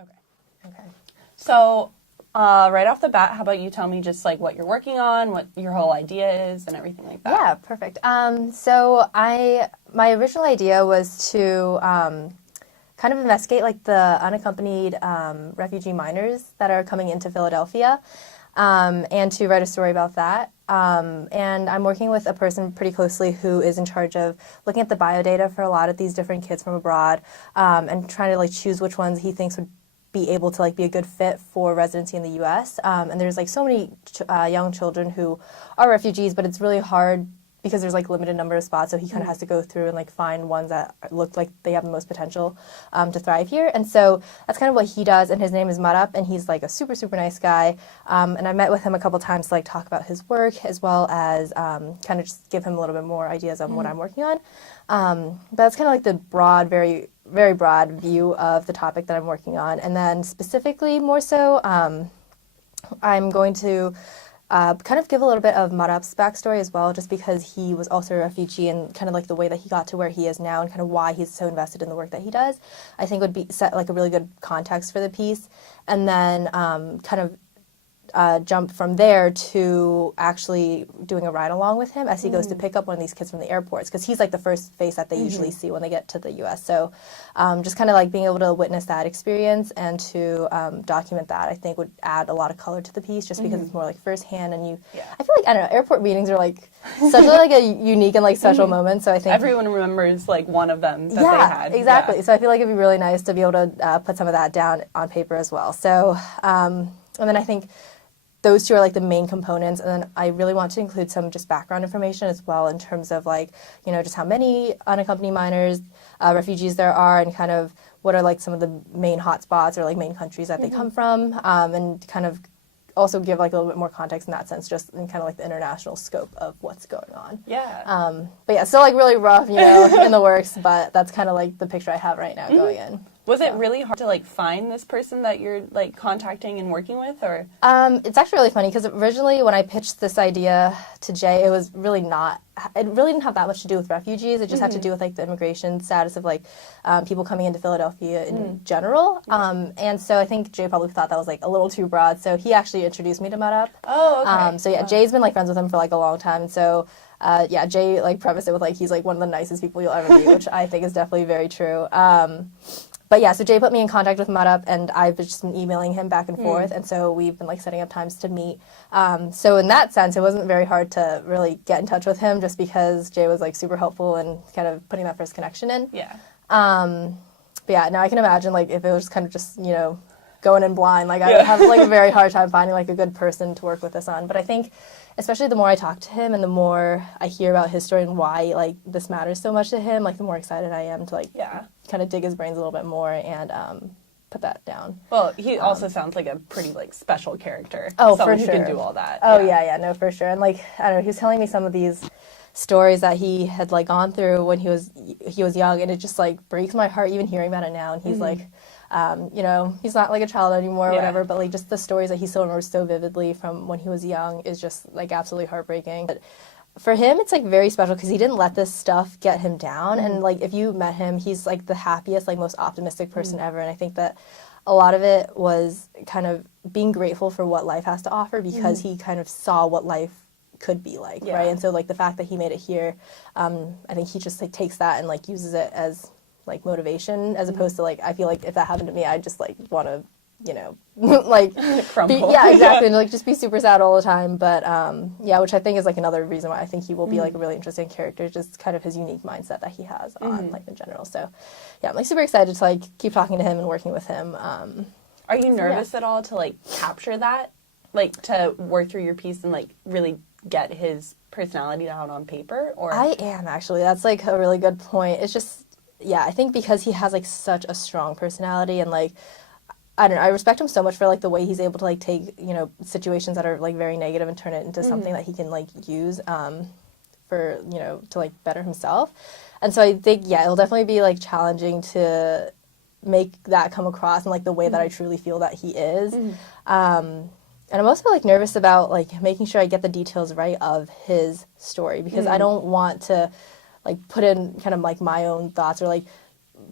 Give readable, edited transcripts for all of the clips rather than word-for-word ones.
Okay. So, right off the bat, how about you tell me just like what you're working on, what your whole idea is, and everything like that? Yeah, perfect. So my original idea was to kind of investigate like the unaccompanied refugee minors that are coming into Philadelphia, and to write a story about that. And I'm working with a person pretty closely who is in charge of looking at the biodata for a lot of these different kids from abroad, and trying to like choose which ones he thinks would be able to like be a good fit for residency in the U.S. And there's like so many young children who are refugees, but it's really hard because there's like limited number of spots, so he kind of has to go through and like find ones that look like they have the most potential to thrive here. And so that's kind of what he does, and his name is Madhup, and he's like a super, super nice guy. And I met with him a couple times to like talk about his work, as well as kind of just give him a little bit more ideas on what I'm working on. But that's kind of like the broad, very, very broad view of the topic that I'm working on. And then specifically more so, I'm going to kind of give a little bit of Madhup's backstory as well, just because he was also a refugee, and kind of like the way that he got to where he is now and kind of why he's so invested in the work that he does, I think would be set like a really good context for the piece. And then kind of jump from there to actually doing a ride along with him as he goes to pick up one of these kids from the airports, because he's like the first face that they usually see when they get to the U.S. So just kind of like being able to witness that experience and to document that, I think would add a lot of color to the piece, just because it's more like firsthand. And I feel like, I don't know, airport meetings are like such like a unique and like special moment. So I think everyone remembers like one of them that they had. Exactly. So I feel like it'd be really nice to be able to put some of that down on paper as well. So and then I think those two are like the main components, and then I really want to include some just background information as well, in terms of like, you know, just how many unaccompanied minors, refugees there are, and kind of what are like some of the main hotspots or like main countries that they come from, and kind of also give like a little bit more context in that sense, just in kind of like the international scope of what's going on. Yeah. But yeah, still like really rough, you know, in the works, but that's kind of like the picture I have right now going in. Was it really hard to like find this person that you're like contacting and working with, or? It's actually really funny, because originally when I pitched this idea to Jay, it was really not, it really didn't have that much to do with refugees. It just had to do with like the immigration status of like people coming into Philadelphia in general. And so I think Jay probably thought that was like a little too broad. So he actually introduced me to Madhup. Oh, okay. So yeah, Jay's been like friends with him for like a long time. So yeah, Jay like prefaced it with like he's like one of the nicest people you'll ever meet, which I think is definitely very true. But yeah, so Jay put me in contact with Madhup, and I've just been emailing him back and forth, and so we've been like setting up times to meet. So in that sense, it wasn't very hard to really get in touch with him, just because Jay was like super helpful and kind of putting that first connection in. Yeah. But yeah, now I can imagine like if it was kind of just, you know, going in blind, like I would have like a very hard time finding like a good person to work with this on. But I think especially the more I talk to him and the more I hear about his story and why like this matters so much to him, like the more excited I am to like kind of dig his brains a little bit more and put that down. Well, he also sounds like a pretty like special character. Oh, someone for sure. who can do all that. Oh yeah, no, for sure. And like I don't know, he was telling me some of these stories that he had like gone through when he was young, and it just like breaks my heart even hearing about it now. And he's like, you know, he's not like a child anymore or whatever, but like just the stories that he still remembers so vividly from when he was young is just like absolutely heartbreaking. But for him, it's like very special because he didn't let this stuff get him down. And like if you met him, he's like the happiest, like most optimistic person ever. And I think that a lot of it was kind of being grateful for what life has to offer, because he kind of saw what life could be like, right? And so like the fact that he made it here, I think he just like takes that and like uses it as like motivation, as opposed to like, I feel like if that happened to me, I'd just like want to, you know, like crumble. Yeah, exactly. And like just be super sad all the time. But yeah, which I think is like another reason why I think he will be like a really interesting character, just kind of his unique mindset that he has on life in general. So yeah, I'm like super excited to like keep talking to him and working with him. Are you nervous at all to like capture that, like to work through your piece and like really get his personality down on paper? Or I am actually. That's like a really good point. It's just, yeah, I think because he has like such a strong personality, and like I don't know, I respect him so much for like the way he's able to like take, you know, situations that are like very negative and turn it into something that he can like use for, you know, to like better himself. And so I think, yeah, it'll definitely be like challenging to make that come across in like the way that I truly feel that he is. And I'm also like nervous about like making sure I get the details right of his story, because I don't want to like put in kind of like my own thoughts or like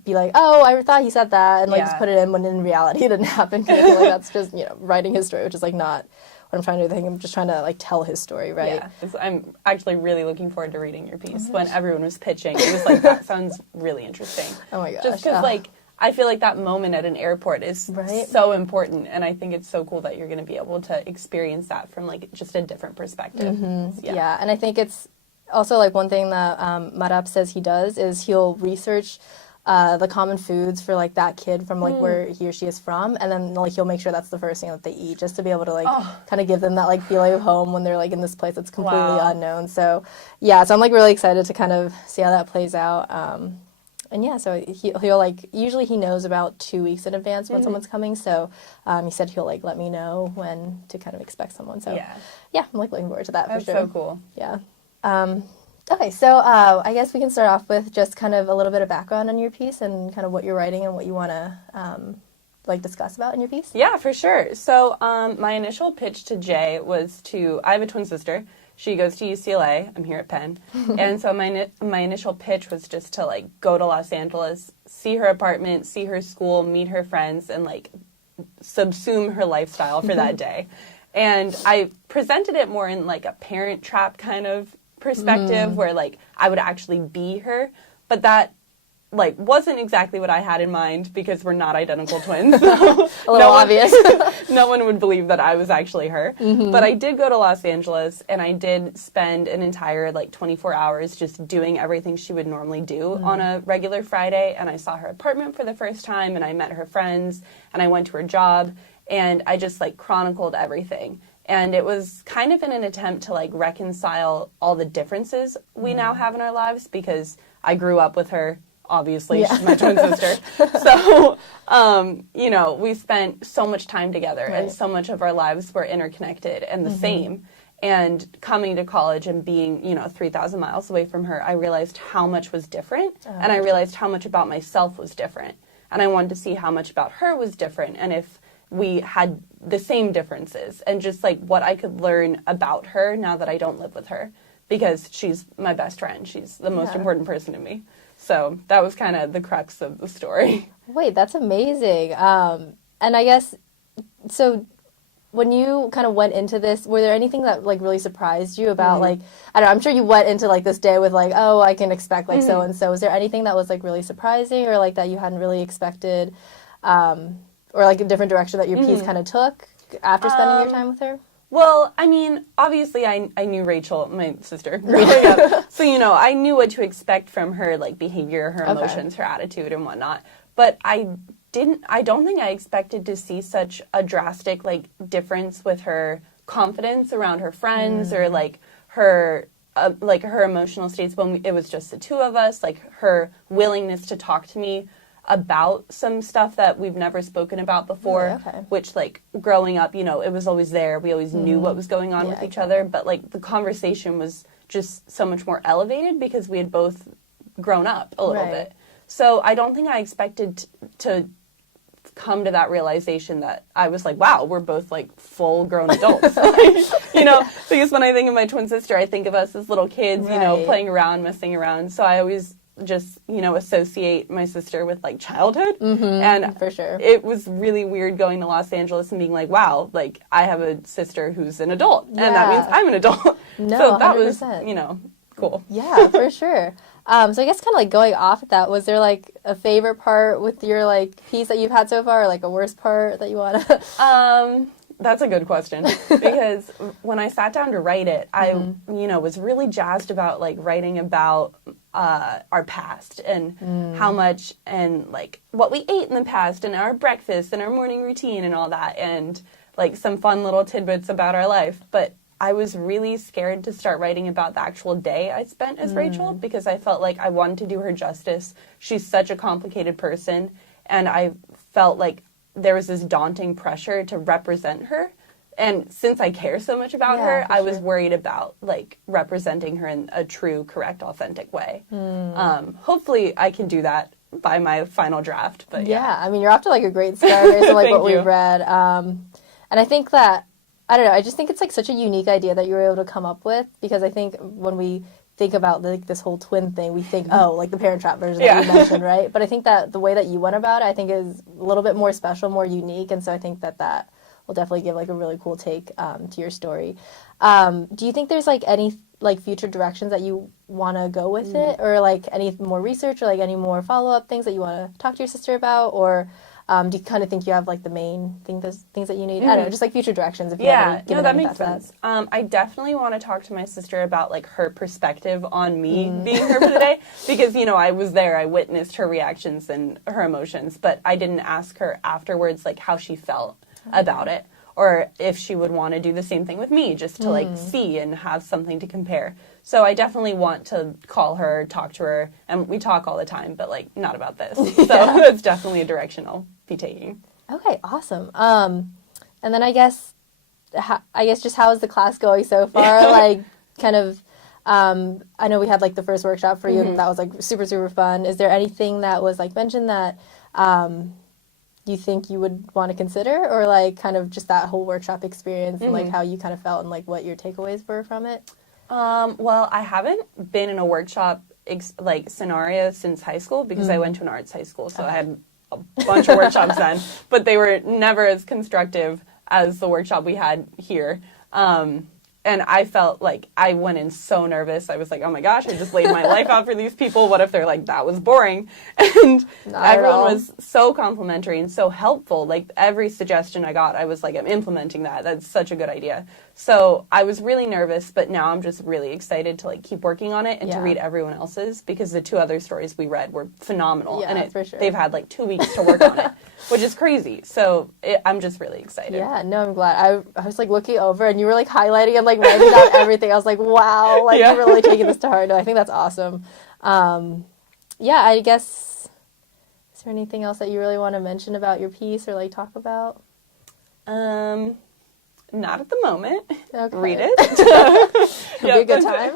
be like, oh, I thought he said that, and like Yeah. just put it in when in reality it didn't happen. Because I feel like that's just, you know, writing his story, which is like not what I'm trying to do. I think I'm just trying to like tell his story, right? Yeah, I'm actually really looking forward to reading your piece. When everyone was pitching, it was like, that sounds really interesting. Oh my gosh. Just because, like, I feel like that moment at an airport is Right? so important, and I think it's so cool that you're going to be able to experience that from, like, just a different perspective. Yeah, and I think it's also like one thing that Marab says he does is he'll research the common foods for like that kid from like where he or she is from, and then like he'll make sure that's the first thing that they eat, just to be able to like kind of give them that like feeling of home when they're like in this place that's completely unknown. So yeah, so I'm like really excited to kind of see how that plays out. And yeah, so he'll like, usually he knows about 2 weeks in advance when someone's coming, so he said he'll like let me know when to kind of expect someone. So yeah, I'm like looking forward to that. That's for sure. so cool. Yeah. Okay, so I guess we can start off with just kind of a little bit of background on your piece and kind of what you're writing and what you want to like discuss about in your piece. Yeah, for sure. So my initial pitch to Jay was I have a twin sister. She goes to UCLA. I'm here at Penn. And so my initial pitch was just to like go to Los Angeles, see her apartment, see her school, meet her friends, and like subsume her lifestyle for that day. And I presented it more in like a Parent Trap kind of perspective where like I would actually be her, but that like wasn't exactly what I had in mind because we're not identical twins. So A little obvious. No one would believe that I was actually her. But I did go to Los Angeles, and I did spend an entire like 24 hours just doing everything she would normally do on a regular Friday. And I saw her apartment for the first time, and I met her friends, and I went to her job, and I just like chronicled everything. And it was kind of in an attempt to like reconcile all the differences we now have in our lives, because I grew up with her. Obviously, she's my twin sister. So, you know, we spent so much time together, and so much of our lives were interconnected and the same. And coming to college and being, you know, 3,000 miles away from her, I realized how much was different. And I realized how much about myself was different. And I wanted to see how much about her was different, and if we had the same differences, and just like what I could learn about her now that I don't live with her, because she's my best friend. She's the most important person to me. So that was kind of the crux of the story. Wait, that's amazing. And I guess, so when you kind of went into this, were there anything that like really surprised you about like, I don't know, I'm sure you went into like this day with like, oh, I can expect like so and so. Was there anything that was like really surprising, or like that you hadn't really expected, or like a different direction that your piece kind of took after spending your time with her? Well, I mean, obviously I knew Rachel, my sister, growing up. So, you know, I knew what to expect from her, like, behavior, her emotions, her attitude, and whatnot. But I don't think I expected to see such a drastic, like, difference with her confidence around her friends, or, like, her emotional states when it was just the two of us, like, her willingness to talk to me about some stuff that we've never spoken about before, which, like, growing up, you know, it was always there. We always knew what was going on with each other, but, like, the conversation was just so much more elevated because we had both grown up a little bit. So I don't think I expected to come to that realization that I was like, wow, we're both, like, full-grown adults. You know, because when I think of my twin sister, I think of us as little kids, you know, playing around, messing around. So I always just, you know, associate my sister with like childhood. And for sure, it was really weird going to Los Angeles and being like, wow, like I have a sister who's an adult, and that means I'm an adult. No, so that 100%. was, you know, cool. Yeah, for sure. So I guess kind of like going off of that, was there like a favorite part with your like piece that you've had so far, or like a worst part that you want to? That's a good question, because when I sat down to write it, I, you know, was really jazzed about like writing about our past and how much, and like what we ate in the past, and our breakfast and our morning routine and all that, and like some fun little tidbits about our life. But I was really scared to start writing about the actual day I spent as Rachel, because I felt like I wanted to do her justice. She's such a complicated person, and I felt like there was this daunting pressure to represent her. And since I care so much about her, I was worried about like representing her in a true, correct, authentic way. Hopefully I can do that by my final draft. But yeah, I mean, you're off to like a great start based on like what we've read. And I think that, I don't know, I just think it's like such a unique idea that you were able to come up with, because I think when we think about like this whole twin thing, we think, oh, like the Parent Trap version that you mentioned, right? But I think that the way that you went about it, I think is a little bit more special, more unique, and so I think that will definitely give like a really cool take to your story. Do you think there's like any like future directions that you want to go with it, or like any more research, or like any more follow-up things that you want to talk to your sister about, or do you kind of think you have like the main things that you need? I don't know, just like future directions. If you have any, that makes sense. I definitely want to talk to my sister about like her perspective on me being here for the day, because I was there, I witnessed her reactions and her emotions, but I didn't ask her afterwards like how she felt about it, or if she would want to do the same thing with me, just to like see and have something to compare. So I definitely want to call her, talk to her, and we talk all the time, but like not about this. So that's definitely a direction I'll be taking. Okay, awesome. And then I guess just how is the class going so far? Like kind of, I know we had like the first workshop for you, and that was like super, super fun. Is there anything that was like mentioned that you think you would want to consider, or like kind of just that whole workshop experience and like how you kind of felt and like what your takeaways were from it? Well, I haven't been in a workshop like scenario since high school, because I went to an arts high school, so I had a bunch of workshops then, but they were never as constructive as the workshop we had here. And I felt like I went in so nervous. I was like, oh my gosh, I just laid my life out for these people. What if they're like, that was boring? And everyone was so complimentary and so helpful. Like every suggestion I got, I was like, I'm implementing that. That's such a good idea. So I was really nervous, but now I'm just really excited to like keep working on it and to read everyone else's, because the 2 other stories we read were phenomenal. Yeah, and for sure. They've had like 2 weeks to work on it, which is crazy. So I'm just really excited. Yeah, no, I'm glad. I was like looking over and you were like highlighting and like writing down everything. I was like, wow, like you're really taking this to heart. No, I think that's awesome. Yeah, I guess, is there anything else that you really want to mention about your piece or like talk about? Not at the moment. Okay. Read it. It'll be a good time.